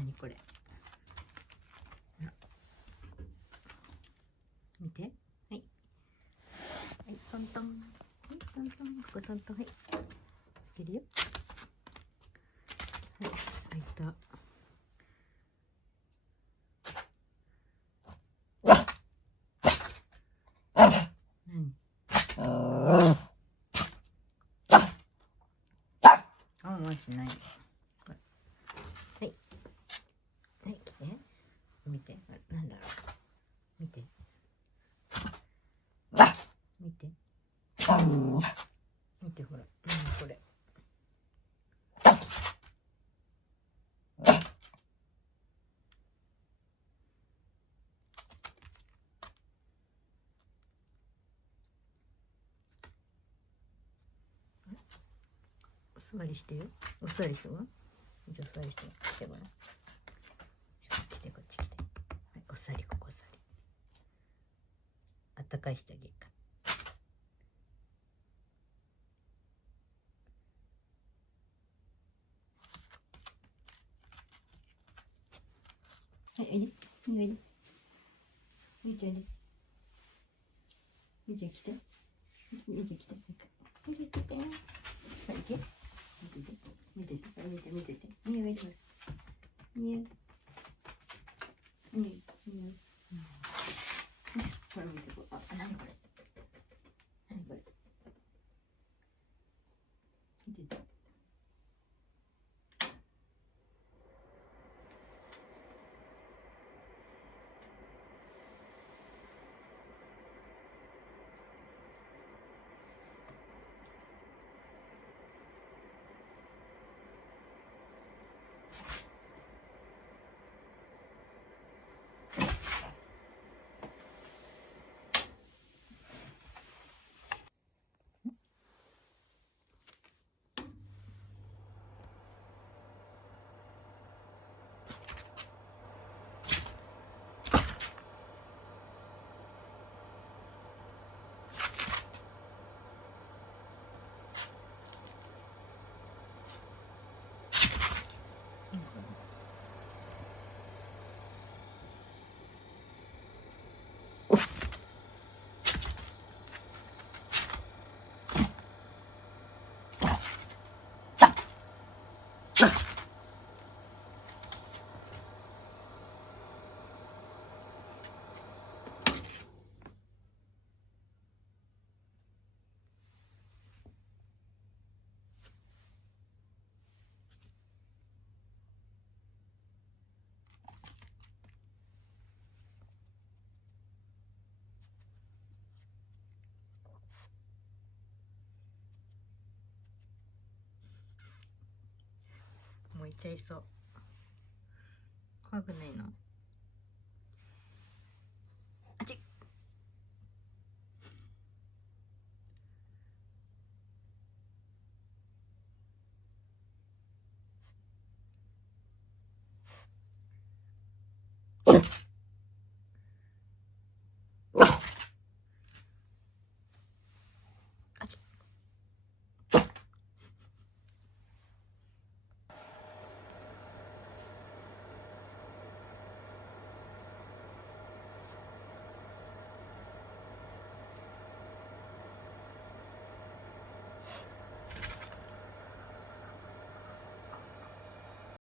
何これ。見て。はい。はい、トントン。はい、トントン。ここトントン。はい。いけるよ。はい、開いた。あ、もうしない。はい。はい、来て。見て。なんだろう。見て。見て。見て、ほら。これ。お座りしてよ。お座りするわ。じゃあお座りして。来てごらん。来て、こっち来て。はい、お座り、ここお座り。あったかいしてあげるから。はい、おいで。おいで。おいちゃんおいで。おいちゃん来て。おいちゃん来て。おいで来て。はい、行け。見てて。見てて。見てて。見てて。見てて。見てて。これ見てこれ。あ、何これ。何これ。見てて。もう行っちゃいそう。怖くないの？